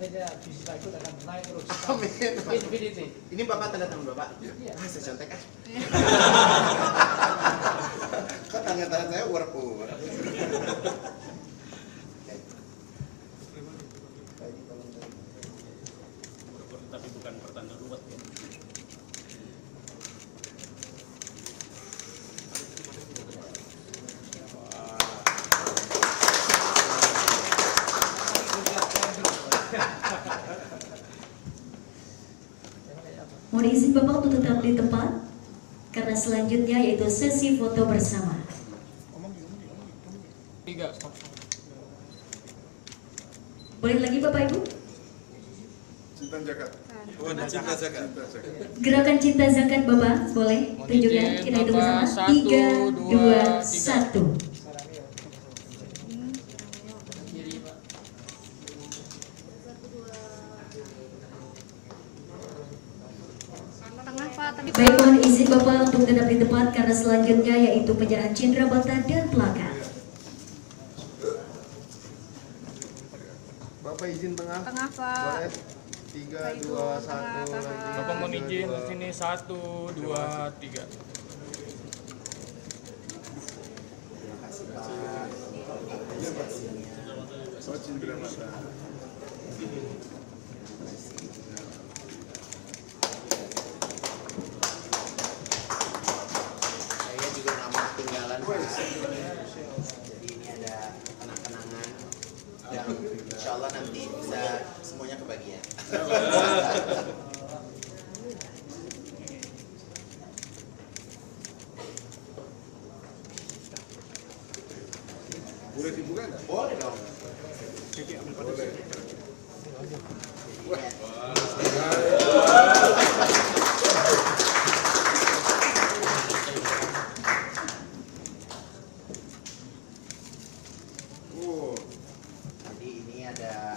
artinya bisa ikut akan naik terus. Amin. Infinity. Ini Bapak tanda tangan Bapak? Iya. Saya contek kan? Kok tangan saya uar-uar? Tapi bukan pertanda luas ya. Mohon izin Bapak untuk tetap di tempat karena selanjutnya yaitu sesi foto bersama. Boleh lagi Bapak Ibu? Cinta Zakat. Cinta Zakat. Gerakan cinta zakat Bapak, boleh tunjukkan kita hitung bersama. 3, 2, 1. Baik, mohon izin Bapak untuk tetap di tempat karena selanjutnya yaitu penyerahan cenderamata dan plakat. Bapak izin tengah. Tengah, Pak. Boleh. 3, 2, 1 lagi. Bapak mohon izin di sini 1, 2, 3. Oh, cenderamata. Saya juga nggak mau ketinggalan Pak. Jadi ini ada kenang-kenangan yang insya Allah nanti bisa semuanya kebagian. Boleh dibuka nggak? Boleh dong. Boleh. Oh, Jadi ini ada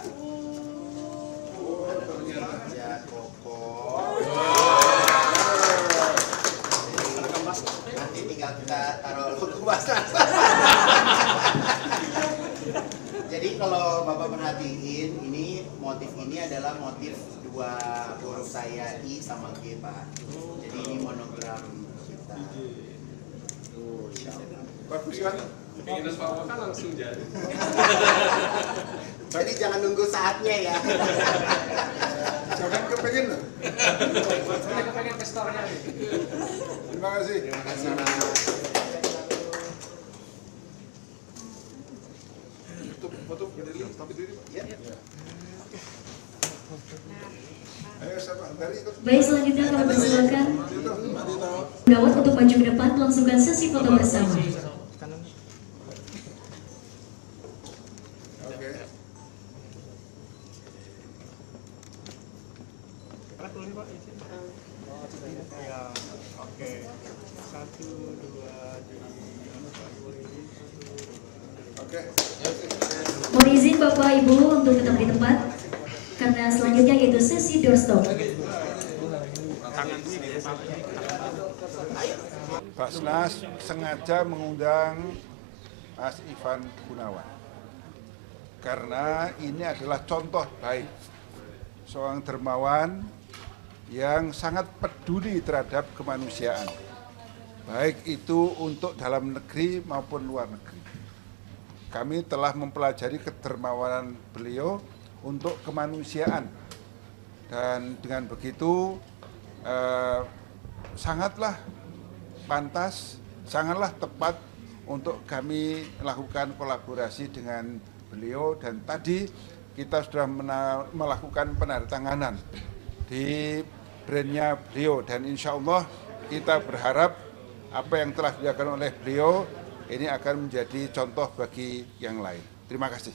ternyata. meja koko. Nanti tinggal kita taruh logo Basnas. Jadi kalau Bapak perhatiin, ini motif ini adalah motif dua huruf saya I sama G Pak. Jadi ini monogram kita. Oh, insya Allah. Bagus kan? Keinginan Bapak kan langsung jadi. Jadi jangan nunggu saatnya ya. Jangan kepengen loh. Saya kepengen ke store-nya nih. Terima kasih. Terima kasih Pak. Foto berdiri, tapi diri Pak. Ya. Ayo siapa? Dari ikut. Baik, selanjutnya kami persilakan Dito, Pak Dito. Dawat untuk maju ke depan melangsungkan sesi foto bersama. Oke. Oke. 1, 2, 3. Oke. Mohon izin Bapak Ibu untuk tetap di tempat karena selanjutnya yaitu sesi doorstop. Basnas sengaja mengundang Mas Ivan Gunawan karena ini adalah contoh baik seorang dermawan yang sangat peduli terhadap kemanusiaan, baik itu untuk dalam negeri maupun luar negeri. Kami telah mempelajari kedermawanan beliau untuk kemanusiaan dan dengan begitu sangatlah pantas, sangatlah tepat untuk kami melakukan kolaborasi dengan beliau dan tadi kita sudah melakukan penandatanganan di brandnya beliau dan insya Allah kita berharap apa yang telah dilakukan oleh beliau ini akan menjadi contoh bagi yang lain. Terima kasih.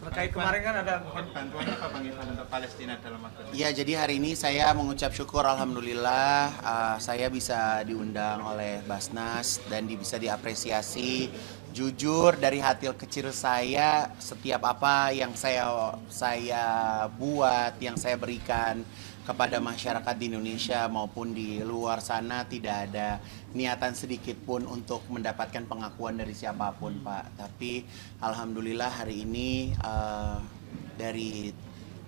Terkait kemarin kan ada bantuannya Pak Bang Ivan untuk Palestina dalam waktu ini. Ya, jadi hari ini saya mengucap syukur alhamdulillah saya bisa diundang oleh Basnas dan bisa diapresiasi. Jujur dari hati kecil saya, setiap apa yang saya buat, yang saya berikan kepada masyarakat di Indonesia maupun di luar sana tidak ada niatan sedikit pun untuk mendapatkan pengakuan dari siapapun, Pak. Tapi alhamdulillah hari ini dari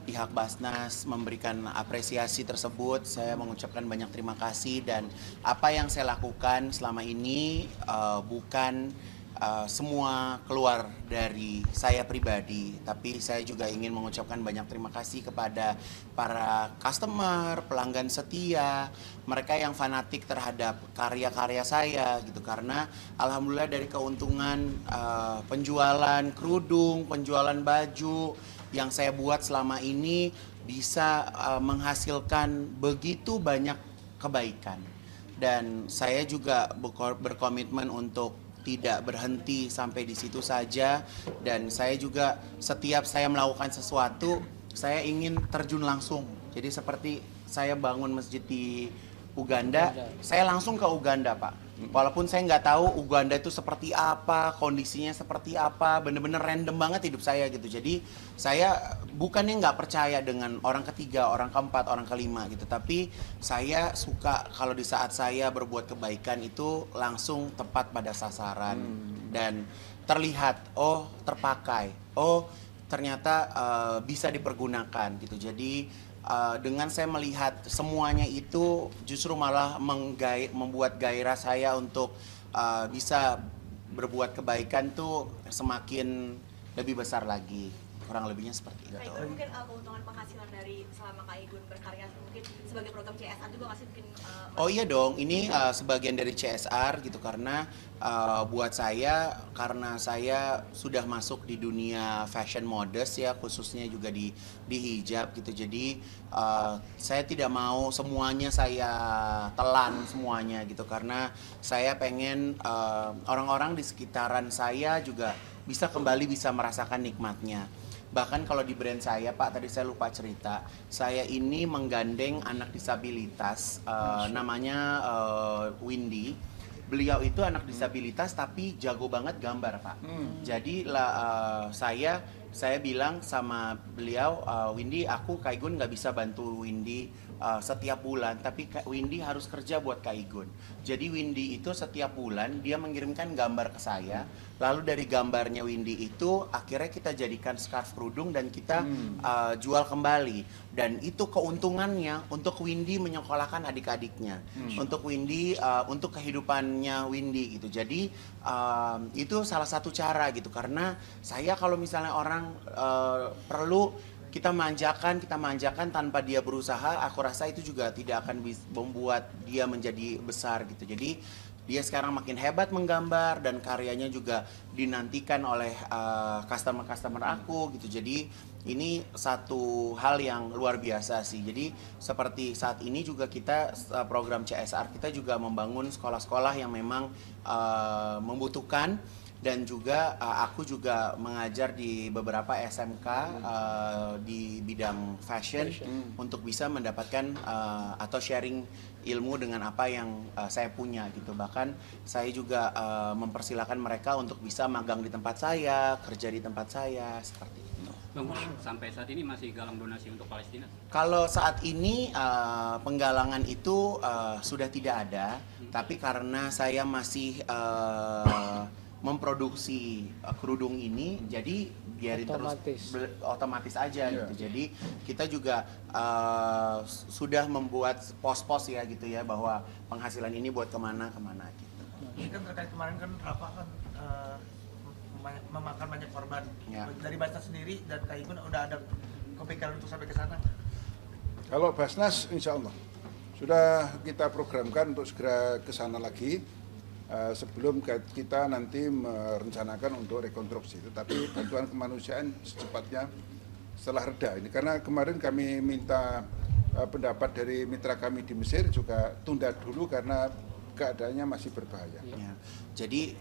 pihak Basnas memberikan apresiasi tersebut. Saya mengucapkan banyak terima kasih, dan apa yang saya lakukan selama ini bukan semua keluar dari saya pribadi, tapi saya juga ingin mengucapkan banyak terima kasih kepada para customer, pelanggan setia, mereka yang fanatik terhadap karya-karya saya gitu, karena alhamdulillah dari keuntungan penjualan kerudung, penjualan baju yang saya buat selama ini bisa menghasilkan begitu banyak kebaikan, dan saya juga berkomitmen untuk tidak berhenti sampai di situ saja. Dan saya juga setiap saya melakukan sesuatu, saya ingin terjun langsung. Jadi seperti saya bangun masjid di Uganda, saya langsung ke Uganda, Pak. Walaupun saya nggak tahu Uganda itu seperti apa, kondisinya seperti apa, bener-bener random banget hidup saya gitu. Jadi saya bukannya nggak percaya dengan orang ketiga, orang keempat, orang kelima gitu, tapi saya suka kalau di saat saya berbuat kebaikan itu langsung tepat pada sasaran dan terlihat, oh terpakai, oh ternyata bisa dipergunakan gitu. Jadi dengan saya melihat semuanya itu justru malah membuat gairah saya untuk bisa berbuat kebaikan tuh semakin lebih besar lagi. Kurang lebihnya seperti itu. Kak Igun, mungkin keuntungan penghasilan dari selama Kak Igun berkarya mungkin sebagai program CSR juga masih mungkin Oh iya dong, ini sebagian dari CSR gitu, karena buat saya, karena saya sudah masuk di dunia fashion modest ya, khususnya juga di hijab gitu. Jadi saya tidak mau semuanya saya telan semuanya gitu, karena saya pengen orang-orang di sekitaran saya juga bisa kembali bisa merasakan nikmatnya. Bahkan kalau di brand saya, Pak, tadi saya lupa cerita, saya ini menggandeng anak disabilitas, namanya Windy. Beliau itu anak disabilitas tapi jago banget gambar, Pak. Jadi saya bilang sama beliau, Windy, aku Kak Igun nggak bisa bantu Windy setiap bulan, tapi Windy harus kerja buat Kak Igun. Jadi Windy itu setiap bulan dia mengirimkan gambar ke saya, lalu dari gambarnya Windy itu akhirnya kita jadikan scarf kerudung dan kita jual kembali. Dan itu keuntungannya untuk Windy menyekolahkan adik-adiknya, untuk Windy, untuk kehidupannya Windy gitu. Jadi itu salah satu cara gitu, karena saya kalau misalnya orang perlu kita manjakan tanpa dia berusaha, aku rasa itu juga tidak akan membuat dia menjadi besar gitu. Jadi dia sekarang makin hebat menggambar dan karyanya juga dinantikan oleh customer-customer aku gitu. Jadi ini satu hal yang luar biasa sih. Jadi seperti saat ini juga kita program CSR kita juga membangun sekolah-sekolah yang memang membutuhkan. Dan juga aku juga mengajar di beberapa SMK di bidang fashion untuk bisa mendapatkan atau sharing ilmu dengan apa yang saya punya gitu. Bahkan saya juga mempersilahkan mereka untuk bisa magang di tempat saya, kerja di tempat saya, seperti itu. Bang, sampai saat ini masih galang donasi untuk Palestina? Kalau saat ini penggalangan itu sudah tidak ada, tapi karena saya masih memproduksi kerudung ini, jadi biarin otomatis aja gitu. Jadi kita juga sudah membuat pos-pos ya gitu ya, bahwa penghasilan ini buat kemana gitu. Ini kan terkait kemarin kan Rafa kan memakan banyak korban. Ya. Dari Basnas sendiri dan Kak Igun udah ada kepikiran untuk sampai ke sana? Kalau Basnas insya Allah sudah kita programkan untuk segera ke sana lagi. Sebelum kita nanti merencanakan untuk rekonstruksi, tetapi bantuan kemanusiaan secepatnya setelah reda ini, karena kemarin kami minta pendapat dari mitra kami di Mesir juga tunda dulu karena keadaannya masih berbahaya. Ya. Jadi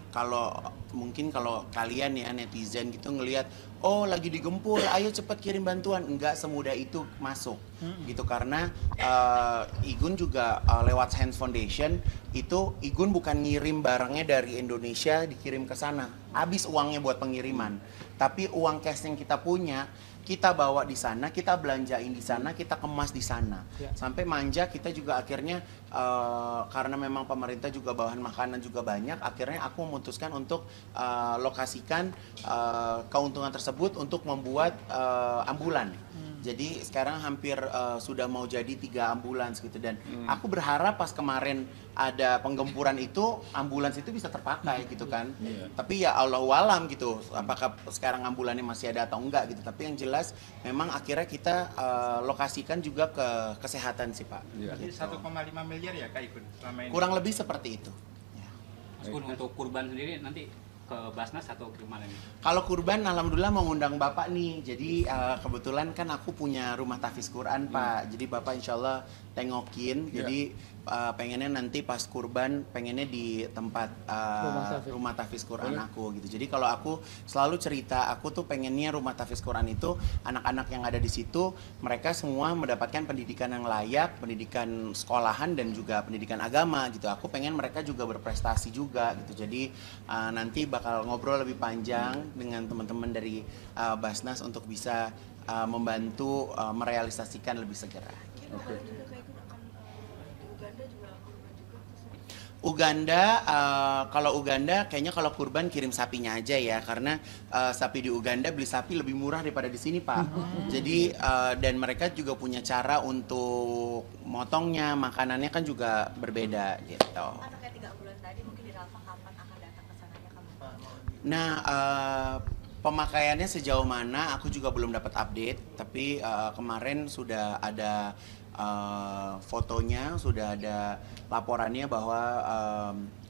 mungkin kalau kalian ya netizen gitu ngelihat, oh lagi digempur, ayo cepat kirim bantuan, enggak semudah itu masuk gitu, karena Igun juga lewat Hands Foundation itu Igun bukan ngirim barangnya dari Indonesia dikirim ke sana, habis uangnya buat pengiriman, tapi uang cash yang kita punya kita bawa di sana, kita belanjain di sana, kita kemas di sana. Sampai manja kita juga akhirnya karena memang pemerintah juga bahan makanan juga banyak, akhirnya aku memutuskan untuk lokasikan keuntungan tersebut untuk membuat ambulan. Jadi sekarang hampir sudah mau jadi 3 ambulans gitu, dan aku berharap pas kemarin ada penggempuran itu ambulans itu bisa terpakai gitu kan. Tapi ya Allahu alam gitu, apakah sekarang ambulannya masih ada atau enggak gitu. Tapi yang jelas memang akhirnya kita lokasikan juga ke kesehatan sih Pak. Jadi 1,5 miliar ya Kak Igun selama ini? Kurang lebih seperti itu. Mas Gun, untuk kurban sendiri nanti ke Basnas atau ke mana nih? Kalau kurban, alhamdulillah mau ngundang Bapak nih. Jadi kebetulan kan aku punya rumah tahfiz Quran Pak. Jadi Bapak insya Allah tengokin. Jadi pengennya nanti pas kurban, pengennya di tempat rumah tahfiz Quran aku gitu. Jadi kalau aku selalu cerita, aku tuh pengennya rumah tahfiz Quran itu anak-anak yang ada di situ mereka semua mendapatkan pendidikan yang layak, pendidikan sekolahan dan juga pendidikan agama gitu. Aku pengen mereka juga berprestasi juga gitu. Jadi nanti bakal ngobrol lebih panjang dengan teman-teman dari Basnas untuk bisa membantu merealisasikan lebih segera. Uganda, kalau Uganda kayaknya kalau kurban kirim sapinya aja ya, karena sapi di Uganda beli sapi lebih murah daripada di sini Pak. Jadi dan mereka juga punya cara untuk motongnya, makanannya kan juga berbeda gitu. Terkait 3 bulan tadi mungkin di Rafa kapan akan datang ke sananya kamu? Nah, pemakaiannya sejauh mana aku juga belum dapat update, tapi kemarin sudah ada fotonya, sudah ada laporannya bahwa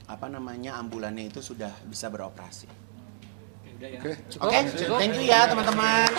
ambulannya itu sudah bisa beroperasi. Udah ya. Oke, thank you ya teman-teman.